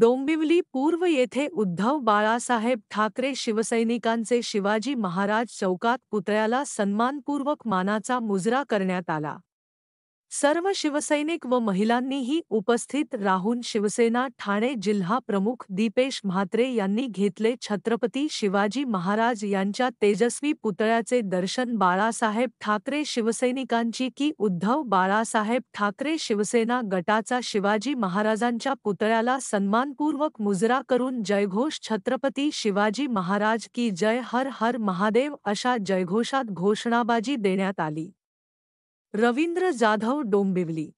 डोंबिवली पूर्व येथे उद्धव बाळासाहेब ठाकरे शिवसैनिकांचे शिवाजी महाराज चौकात पुतळ्याला सन्मानपूर्वक मानाचा मुजरा करण्यात आला। सर्व शिवसैनिक व महिलांनीही उपस्थित राहून शिवसेना ठाणे जिल्हा प्रमुख दीपेश म्हात्रे यांनी घेतले छत्रपती शिवाजी महाराज यांच्या तेजस्वी पुतळ्याचे दर्शन। बाळासाहेब ठाकरे शिवसैनिकांची की उद्धव बाळासाहेब ठाकरे शिवसेना गटाचा शिवाजी महाराजांच्या पुतळ्याला सन्मानपूर्वक मुजरा करून जयघोष छत्रपती शिवाजी महाराज की जय हर हर महादेव अशा जयघोषात घोषणाबाजी देण्यात आली। रवींद्र जाधव, डोंबिवली।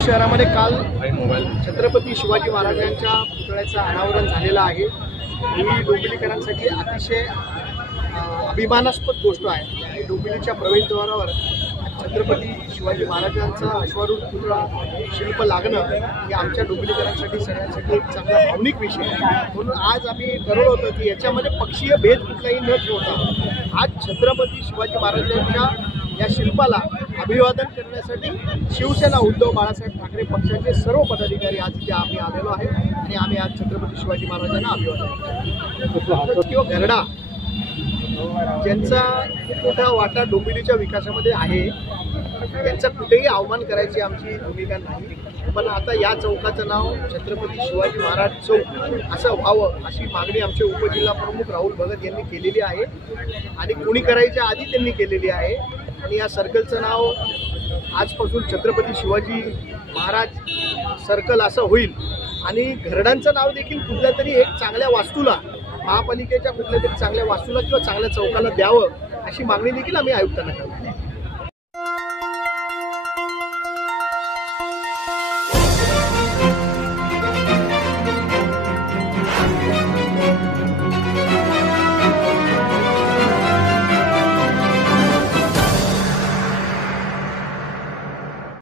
शहरामध्ये काल छत्रपती शिवाजी महाराजांच्या पुतळ्याचं अनावरण झालेलं आहे। ही डोंबिवलीकरांसाठी अतिशय अभिमानास्पद गोष्ट आहे। डोंबिवलीच्या प्रवेशद्वारावर छत्रपती शिवाजी महाराजांचा अश्वारूढ पुतळा शिल्प लागणं हे आमच्या डोंबिवलीकरांसाठी सगळ्यांसाठी एक चांगला भावनिक विषय आहे। म्हणून आज आम्ही ठरवलं होतं की याच्यामध्ये पक्षीय भेद कुठलाही न ठेवता आज छत्रपती शिवाजी महाराजांच्या या शिल्पाला अभिवादन करण्यासाठी शिवसेना उद्धव बाळासाहेब ठाकरे पक्षाचे सर्व पदाधिकारी आज इथे आम्ही आलेलो आहे आणि आम्ही आज छत्रपती शिवाजी महाराजांना अभिवादन करतो। किंवा गरडा ज्यांचा मोठा वाटा डोंबिवलीच्या विकासामध्ये आहे त्यांचा कुठेही अवमान करायची आमची भूमिका नाही, पण आता या चौकाचं नाव छत्रपती शिवाजी महाराज चौक असं व्हावं अशी मागणी आमचे उपजिल्हा प्रमुख राहुल भगत यांनी केलेली आहे आणि कोणी करायच्या आधी त्यांनी केलेली आहे। आणि या सर्कलचं नाव आजपासून छत्रपती शिवाजी महाराज सर्कल असं होईल आणि घरडांचं नाव देखील कुठल्या तरी एक चांगल्या वास्तूला महापालिकेच्या कुठल्या तरी चांगल्या वास्तूला किंवा चांगल्या चौकाला द्यावं अशी मागणी देखील आम्ही आयुक्तांना करतो।